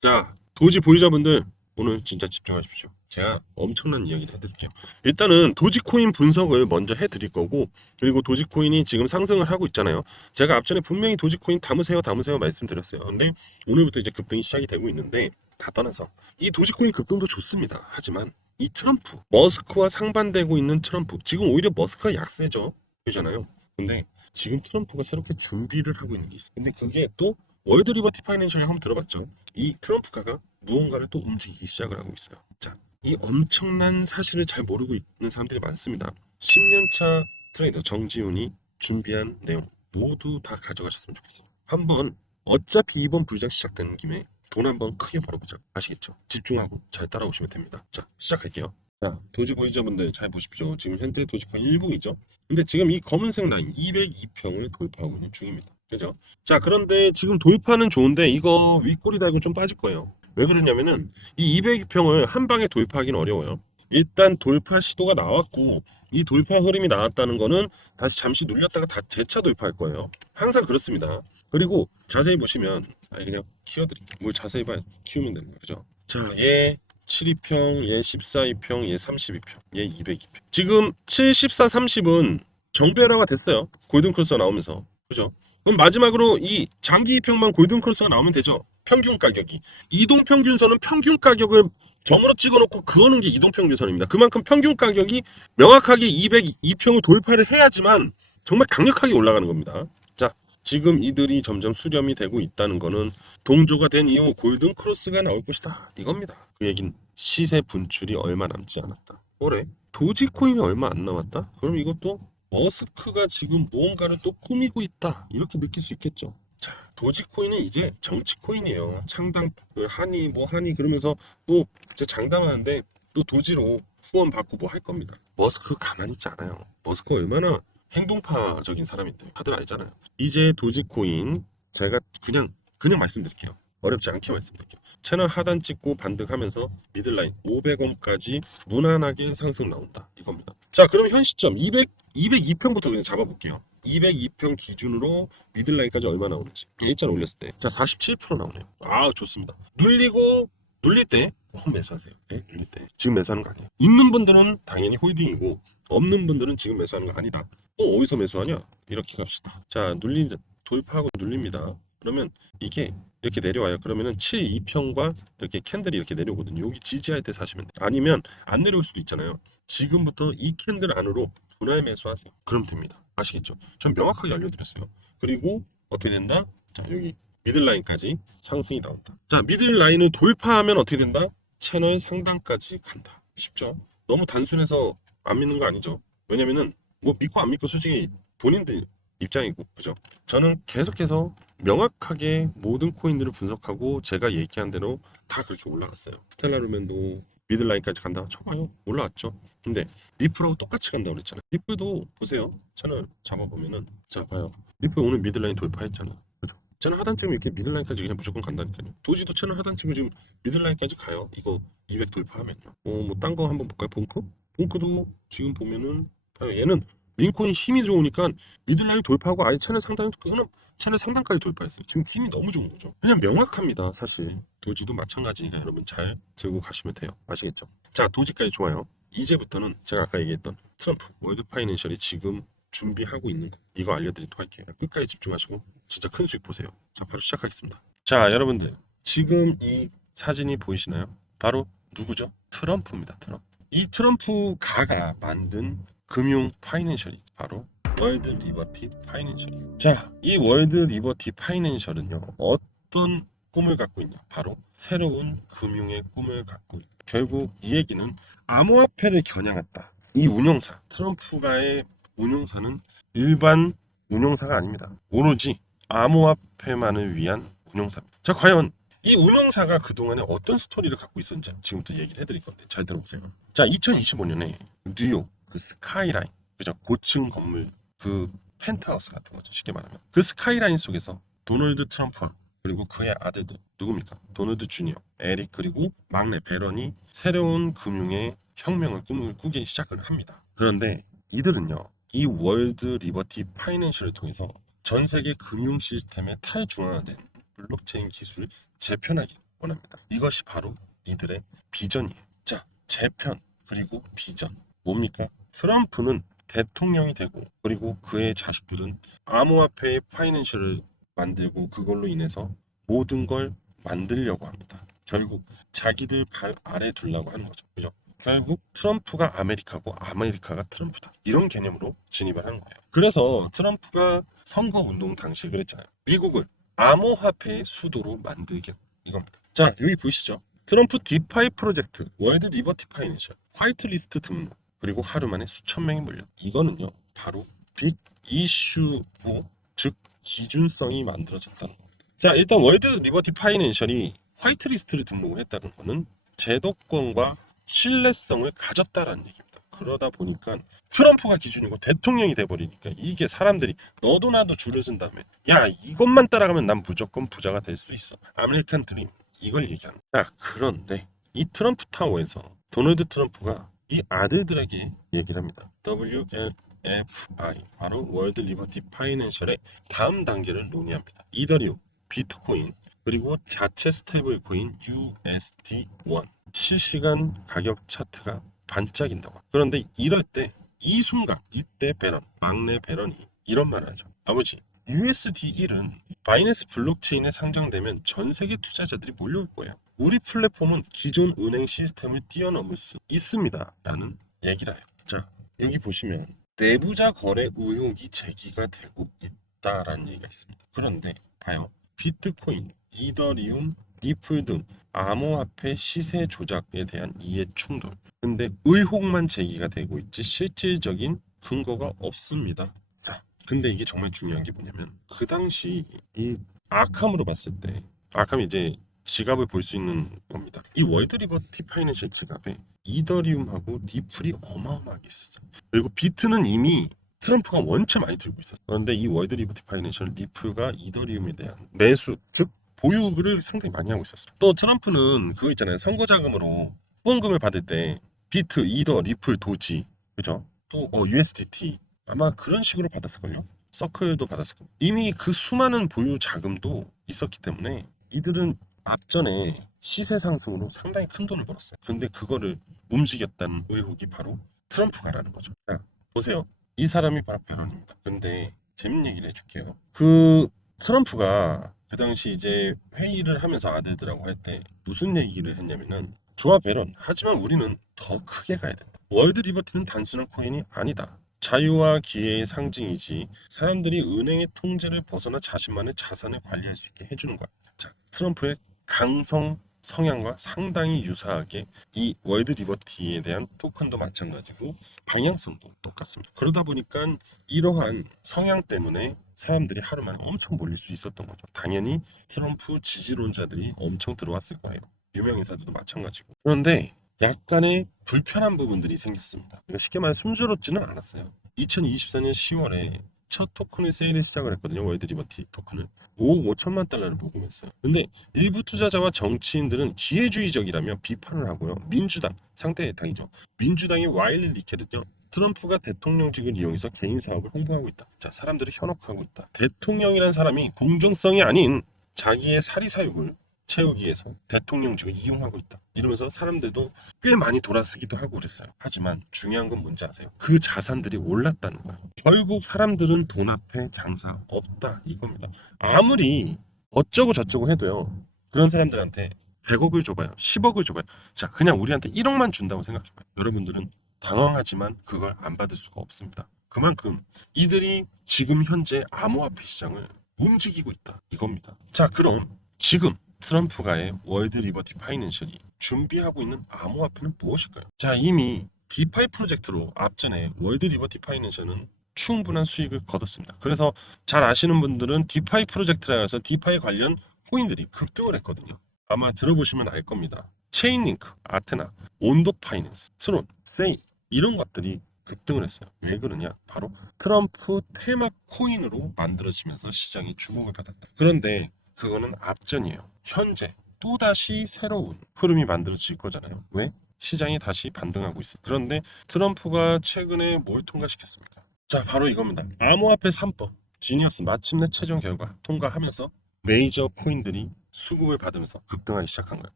자, 도지 보유자분들 오늘 진짜 집중하십시오. 제가 엄청난 이야기를 해드릴게요. 일단은 도지코인 분석을 먼저 해드릴 거고 그리고 도지코인이 지금 상승을 하고 있잖아요. 제가 앞전에 분명히 도지코인 담으세요 담으세요 말씀드렸어요. 근데 오늘부터 이제 급등이 시작이 되고 있는데 다 떠나서 이 도지코인 급등도 좋습니다. 하지만 이 트럼프 머스크와 상반되고 있는 트럼프 지금 오히려 머스크가 약세죠. 그잖아요. 근데 지금 트럼프가 새롭게 준비를 하고 있는 게 있어요. 근데 그게 또 월드 리버티 파이낸셜 한번 들어봤죠. 이 트럼프가가 무언가를 또 움직이기 시작을 하고 있어요. 자, 이 엄청난 사실을 잘 모르고 있는 사람들이 많습니다. 10년차 트레이더 정지훈이 준비한 내용 모두 다 가져가셨으면 좋겠어요. 한번 어차피 이번 불장 시작되는 김에 돈 한번 크게 벌어보자. 아시겠죠? 집중하고 잘 따라오시면 됩니다. 자, 시작할게요. 자, 도지 보유자분들 잘 보십시오. 지금 현재 도지코인 1봉이죠. 근데 지금 이 검은색 라인 202평을 돌파하고 있는 중입니다. 그죠? 자, 그런데 지금 돌파는 좋은데 이거 윗꼬리 달고 좀 빠질 거예요. 왜 그러냐면은 이 202평을 한 방에 돌파하기는 어려워요. 일단 돌파 시도가 나왔고 이 돌파 흐름이 나왔다는 거는 다시 잠시 눌렸다가 다 재차 돌파할 거예요. 항상 그렇습니다. 그리고 자세히 보시면 아니 그냥 키워드릴게요. 뭘 자세히 봐 키우면 되는 거죠. 자, 얘 72평, 얘 14평, 얘 32평, 얘 202평. 지금 7, 14, 30은 정배라가 됐어요. 골든 크로스가 나오면서. 그죠? 그럼 마지막으로 이 장기 2평만 골든 크로스가 나오면 되죠. 평균 가격이. 이동 평균선은 평균 가격을 점으로 찍어놓고 그어는 게 이동 평균선입니다. 그만큼 평균 가격이 명확하게 202평을 돌파를 해야지만 정말 강력하게 올라가는 겁니다. 자, 지금 이들이 점점 수렴이 되고 있다는 거는 동조가 된 이후 골든 크로스가 나올 것이다. 이겁니다. 그 얘긴 시세 분출이 얼마 남지 않았다. 올해 도지코인이 얼마 안 남았다? 그럼 이것도 머스크가 지금 무언가를 또 꾸미고 있다. 이렇게 느낄 수 있겠죠. 자, 도지코인은 이제 정치코인이에요. 창당, 그 한이, 뭐 한이 그러면서 또 이제 장담하는데 또 도지로 후원 받고 뭐 할 겁니다. 머스크 가만히 있지 않아요. 머스크 얼마나 행동파적인 사람인데 다들 알잖아요. 이제 도지코인 제가 그냥 그냥 말씀드릴게요. 어렵지 않게 말씀드릴게요. 채널 하단 찍고 반등하면서 미들라인 500원까지 무난하게 상승 나온다 이겁니다. 자 그럼 현 시점 200 202평부터 그냥 잡아볼게요. 202평 기준으로 미들라인까지 얼마 나오는지 일단 올렸을 때 자 47% 나오네요. 아 좋습니다. 눌리고 눌릴 때 꼭 매수하세요. 네, 눌릴 때 지금 매수하는 거 아니에요. 있는 분들은 당연히 홀딩이고 없는 분들은 지금 매수하는 거 아니다. 어 어디서 매수하냐? 이렇게 갑시다. 자 눌린 돌파하고 눌립니다. 그러면 이게 이렇게 내려와요. 그러면은 7, 2평과 이렇게 캔들이 이렇게 내려오거든요. 여기 지지할 때 사시면 돼요. 아니면 안 내려올 수도 있잖아요. 지금부터 이 캔들 안으로 분할 매수하세요. 그럼 됩니다. 아시겠죠? 전 명확하게 알려드렸어요. 그리고 어떻게 된다? 자 여기 미들라인까지 상승이 나온다. 자 미들라인을 돌파하면 어떻게 된다? 채널 상단까지 간다. 쉽죠? 너무 단순해서 안 믿는 거 아니죠? 왜냐면은 뭐 믿고 안 믿고 솔직히 본인들 입장이고 그죠? 저는 계속해서 명확하게 모든 코인들을 분석하고 제가 얘기한 대로 다 그렇게 올라갔어요. 스텔라 루멘도 미들라인까지 간다. 좋아요. 올라왔죠. 근데 리플하고 똑같이 간다고 그랬잖아요. 리플도 보세요. 채널 잡아보면은 자 봐요. 리플 오늘 미들라인 돌파했잖아요. 그죠? 채널 하단쯤 이렇게 미들라인까지 그냥 무조건 간다니까요. 도지도 채널 하단쯤에 지금 미들라인까지 가요. 이거 200 돌파하면요. 어 뭐 딴 거 한번 볼까요? 봉크? 봉크도 지금 보면은 봐요. 얘는 링콘이 힘이 좋으니까 미들라인 돌파하고 아예 채널 상단 그거는 채널 상단까지 돌파했어요. 지금 힘이 너무 좋은 거죠. 그냥 명확합니다. 사실 도지도 마찬가지니까 여러분 잘 들고 가시면 돼요. 아시겠죠? 자 도지까지 좋아요. 이제부터는 제가 아까 얘기했던 트럼프 월드 파이낸셜이 지금 준비하고 있는 거 이거 알려드리도록 할게요. 끝까지 집중하시고 진짜 큰 수익 보세요. 자 바로 시작하겠습니다. 자 여러분들 지금 이 사진이 보이시나요? 바로 누구죠? 트럼프입니다. 트럼프. 이 트럼프 가가 만든 금융 파이낸셜이 바로 월드 리버티 파이낸셜이에요. 자, 이 월드 리버티 파이낸셜은요. 어떤 꿈을 갖고 있냐? 바로 새로운 금융의 꿈을 갖고 있다. 결국 이 얘기는 암호화폐를 겨냥했다. 이 운용사, 트럼프가의 운용사는 일반 운용사가 아닙니다. 오로지 암호화폐만을 위한 운용사입니다. 자, 과연 이 운용사가 그동안에 어떤 스토리를 갖고 있었는지 지금부터 얘기를 해드릴 건데 잘 들어보세요. 자, 2025년에 뉴욕 그 스카이라인, 그죠? 고층 건물 그 펜트하우스 같은 거죠. 쉽게 말하면 그 스카이라인 속에서 도널드 트럼프와 그리고 그의 아들들 누굽니까? 도널드 주니어, 에릭 그리고 막내 베런이 새로운 금융의 혁명을 꿈을 꾸기 시작을 합니다. 그런데 이들은요, 이 월드 리버티 파이낸셜을 통해서 전 세계 금융 시스템의 탈중앙화된 블록체인 기술을 재편하기 원합니다. 이것이 바로 이들의 비전이에요. 자, 재편 그리고 비전 뭡니까? 트럼프는 대통령이 되고 그리고 그의 자식들은 암호화폐의 파이낸셜을 만들고 그걸로 인해서 모든 걸 만들려고 합니다. 결국 자기들 발 아래 두려고 하는 거죠. 그죠? 결국 트럼프가 아메리카고 아메리카가 트럼프다. 이런 개념으로 진입을 하는 거예요. 그래서 트럼프가 선거 운동 당시에 그랬잖아요. 미국을 암호화폐의 수도로 만들겠 이겁니다. 자, 여기 보시죠. 트럼프 디파이 프로젝트, 월드 리버티 파이낸셜, 화이트 리스트 등록, 그리고 하루 만에 수천 명이 몰려. 이거는요, 바로 빅 이슈고, 즉 기준성이 만들어졌다는 겁니다. 자, 일단 월드 리버티 파이낸셜이 화이트리스트를 등록을 했다는 거는 제도권과 신뢰성을 가졌다라는 얘기입니다. 그러다 보니까 트럼프가 기준이고 대통령이 돼버리니까 이게 사람들이 너도 나도 줄을 쓴 다음에 야 이것만 따라가면 난 무조건 부자가 될 수 있어. 아메리칸 드림 이걸 얘기하는 거야. 자, 그런데 이 트럼프 타워에서 도널드 트럼프가 이 아들들에게 얘기를 합니다. WLFI 바로 월드 리버티 파이낸셜의 다음 단계를 논의합니다. 이더리움, 비트코인 그리고 자체 스테이블 코인 USD1 실시간 가격 차트가 반짝인다고. 그런데 이럴 때 이 순간 이때 배런 막내 배런이 이런 말을 하죠. 아버지 USD1은 바이낸스 블록체인에 상장되면 전 세계 투자자들이 몰려올 거예요. 우리 플랫폼은 기존 은행 시스템을 뛰어넘을 수 있습니다. 라는 얘기를 해요. 자, 여기 보시면 내부자 거래 의혹이 제기가 되고 있다라는 얘기가 있습니다. 그런데 봐요. 비트코인, 이더리움, 리플 등 암호화폐 시세 조작에 대한 이해 충돌. 근데 의혹만 제기가 되고 있지 실질적인 근거가 없습니다. 자, 근데 이게 정말 중요한 게 뭐냐면 그 당시 이 아캄으로 봤을 때 아캄이 이제 지갑을 볼 수 있는 겁니다. 이 월드 리버티 파이낸셜 지갑에 이더리움하고 리플이 어마어마하게 있었어요. 그리고 비트는 이미 트럼프가 원체 많이 들고 있었어요. 그런데 이 월드 리버티 파이낸셜 리플과 이더리움에 대한 매수, 즉 보유를 상당히 많이 하고 있었어요. 또 트럼프는 그거 있잖아요. 선거 자금으로 후원금을 받을 때 비트, 이더, 리플, 도지, 그죠? 또 어, USDT 아마 그런 식으로 받았을걸요. 서클도 받았을 거예요. 이미 그 수많은 보유 자금도 있었기 때문에 이들은 앞전에 시세 상승으로 상당히 큰 돈을 벌었어요. 근데 그거를 움직였다는 의혹이 바로 트럼프가라는 거죠. 자, 보세요. 이 사람이 바로 베런입니다. 근데 재밌는 얘기를 해줄게요. 그 트럼프가 그 당시 이제 회의를 하면서 아들들하고 할 때 무슨 얘기를 했냐면은 좋아 베런 하지만 우리는 더 크게 가야 된다. 월드 리버티는 단순한 코인이 아니다. 자유와 기회의 상징이지 사람들이 은행의 통제를 벗어나 자신만의 자산을 관리할 수 있게 해주는 거야. 자, 트럼프의 강성 성향과 상당히 유사하게 이 월드 리버티에 대한 토큰도 마찬가지고 방향성도 똑같습니다. 그러다 보니까 이러한 성향 때문에 사람들이 하루 만에 엄청 몰릴 수 있었던 거죠. 당연히 트럼프 지지론자들이 엄청 들어왔을 거예요. 유명 인사들도 마찬가지고. 그런데 약간의 불편한 부분들이 생겼습니다. 쉽게 말해 숨스럽지는 않았어요. 2024년 10월에 첫 토큰을 세일을 시작을 했거든요. 월드 리버티 토큰을 5억 5천만 달러를 모금했어요. 근데 일부 투자자와 정치인들은 기회주의적이라며 비판을 하고요. 민주당 상대 당이죠. 민주당의 와일드 리케는요. 트럼프가 대통령직을 이용해서 개인 사업을 홍보하고 있다. 자, 사람들을 현혹하고 있다. 대통령이란 사람이 공정성이 아닌 자기의 사리사욕을 채우기 위해서 대통령직을 이용하고 있다. 이러면서 사람들도 꽤 많이 돌아서기도 하고 그랬어요. 하지만 중요한 건 뭔지 아세요? 그 자산들이 올랐다는 거예요. 결국 사람들은 돈 앞에 장사 없다 이겁니다. 아무리 어쩌고 저쩌고 해도요. 그런 사람들한테 100억을 줘봐요. 10억을 줘봐요. 자, 그냥 우리한테 1억만 준다고 생각해봐요. 여러분들은 당황하지만 그걸 안 받을 수가 없습니다. 그만큼 이들이 지금 현재 암호화폐 시장을 움직이고 있다. 이겁니다. 자, 그럼 지금 트럼프가의 월드 리버티 파이낸셜이 준비하고 있는 암호화폐는 무엇일까요? 자, 이미 디파이 프로젝트로 앞전에 월드 리버티 파이낸셜은 충분한 수익을 거뒀습니다. 그래서 잘 아시는 분들은 디파이 프로젝트라 해서 디파이 관련 코인들이 급등을 했거든요. 아마 들어보시면 알 겁니다. 체인링크, 아테나, 온도 파이낸스, 트론, 세이 이런 것들이 급등을 했어요. 왜 그러냐? 바로 트럼프 테마 코인으로 만들어지면서 시장이 주목을 받았다. 그런데 그거는 앞전이에요. 현재 또다시 새로운 흐름이 만들어질 거잖아요. 왜? 시장이 다시 반등하고 있어. 그런데 트럼프가 최근에 뭘 통과시켰습니까? 자, 바로 이겁니다. 암호화폐 3법. 지니어스 마침내 최종 결과 통과하면서 메이저 코인들이 수급을 받으면서 급등하기 시작한 거예요.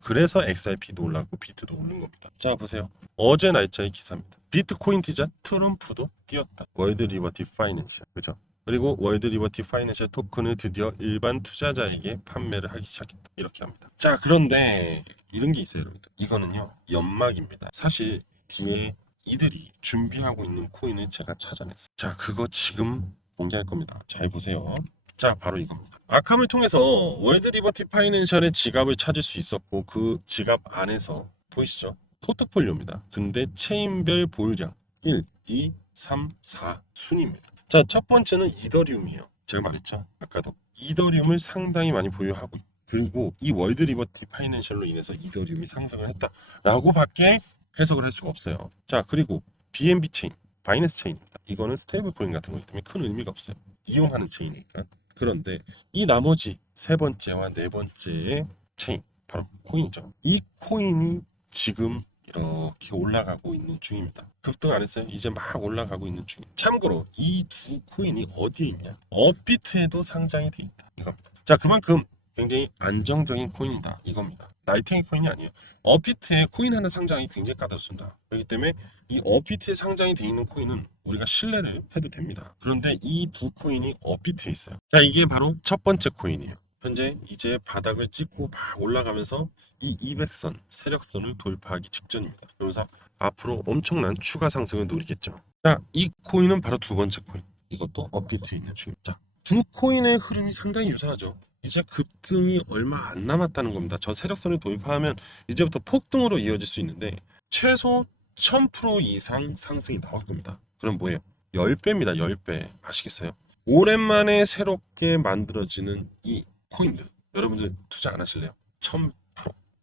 그래서 XRP도 올랐고 비트도 오른 겁니다. 자 보세요. 어제 날짜의 기사입니다. 비트코인 뛰자 트럼프도 뛰었다. 월드 리버티 파이낸셜 그죠? 그리고 월드 리버티 파이낸셜 토큰을 드디어 일반 투자자에게 판매를 하기 시작했다. 이렇게 합니다. 자 그런데 이런 게 있어요, 여러분들. 이거는요 연막입니다. 사실 뒤에 이들이 준비하고 있는 코인을 제가 찾아냈어요. 자 그거 지금 공개할 겁니다. 잘 보세요. 자 바로 이겁니다. 아캄을 통해서 월드 리버티 파이낸셜의 지갑을 찾을 수 있었고 그 지갑 안에서 보이시죠? 포트폴리오입니다. 근데 체인별 보유량 1, 2, 3, 4 순입니다. 자, 첫 번째는 이더리움이에요. 제가 말했죠. 아까도 이더리움을 상당히 많이 보유하고 그리고 이 월드 리버티 파이낸셜로 인해서 이더리움이 상승을 했다라고 밖에 해석을 할 수가 없어요. 자, 그리고 BNB 체인, 바이낸스 체인입니다. 이거는 스테이블 코인 같은 거기 때문에 큰 의미가 없어요. 이용하는 체인이니까. 그런데 이 나머지 세 번째와 네 번째의 체인 바로 코인이죠. 이 코인이 지금 이렇게 올라가고 있는 중입니다. 급등 안 했어요. 이제 막 올라가고 있는 중. 참고로 이 두 코인이 어디에 있냐? 업비트에도 상장이 돼 있다. 이겁니다. 자, 그만큼 굉장히 안정적인 코인이다. 이겁니다. 나이팅이 코인이 아니에요. 업비트에 코인 하나 상장이 굉장히 까다롭습니다. 그렇기 때문에 이 업비트에 상장이 돼 있는 코인은 우리가 신뢰를 해도 됩니다. 그런데 이 두 코인이 업비트에 있어요. 자, 이게 바로 첫 번째 코인이에요. 현재 이제 바닥을 찍고 막 올라가면서 이 200선 세력선을 돌파하기 직전입니다. 그러면서 앞으로 엄청난 추가 상승을 노리겠죠. 자, 이 코인은 바로 두 번째 코인. 이것도 업비트에 있는 중입니다. 두 코인의 흐름이 상당히 유사하죠. 이제 급등이 얼마 안 남았다는 겁니다. 저 세력선을 돌파하면 이제부터 폭등으로 이어질 수 있는데 최소 1000% 이상 상승이 나올 겁니다. 그럼 뭐예요? 10배입니다. 10배. 아시겠어요? 오랜만에 새롭게 만들어지는 이 코인들. 여러분들 투자 안 하실래요? 1000%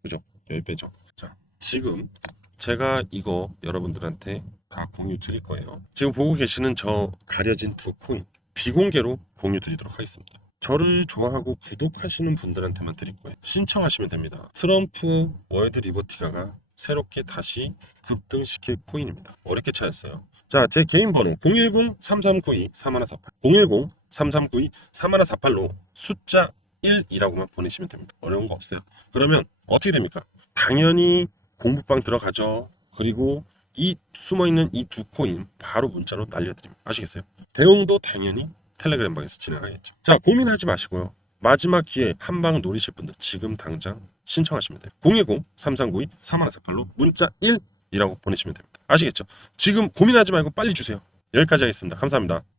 그죠? 10배죠. 자, 지금 제가 이거 여러분들한테 다 공유 드릴 거예요. 지금 보고 계시는 저 가려진 두 코인 비공개로 공유 드리도록 하겠습니다. 저를 좋아하고 구독하시는 분들한테만 드릴 거예요. 신청하시면 됩니다. 트럼프 월드 리버티가가 새롭게 다시 급등시킬 코인입니다. 어렵게 찾았어요. 자, 제 개인 번호 010-3392-3148 010-3392-3148로 숫자 1이라고만 보내시면 됩니다. 어려운 거 없어요. 그러면 어떻게 됩니까? 당연히 공부방 들어가죠. 그리고 이 숨어있는 이 두 코인 바로 문자로 날려드립니다. 아시겠어요? 대응도 당연히 텔레그램 방에서 진행하겠죠. 자, 고민하지 마시고요. 마지막 기회 한 방 노리실 분들 지금 당장 신청하시면 돼요. 010-3392-3148로 문자 1이라고 보내시면 됩니다. 아시겠죠? 지금 고민하지 말고 빨리 주세요. 여기까지 하겠습니다. 감사합니다.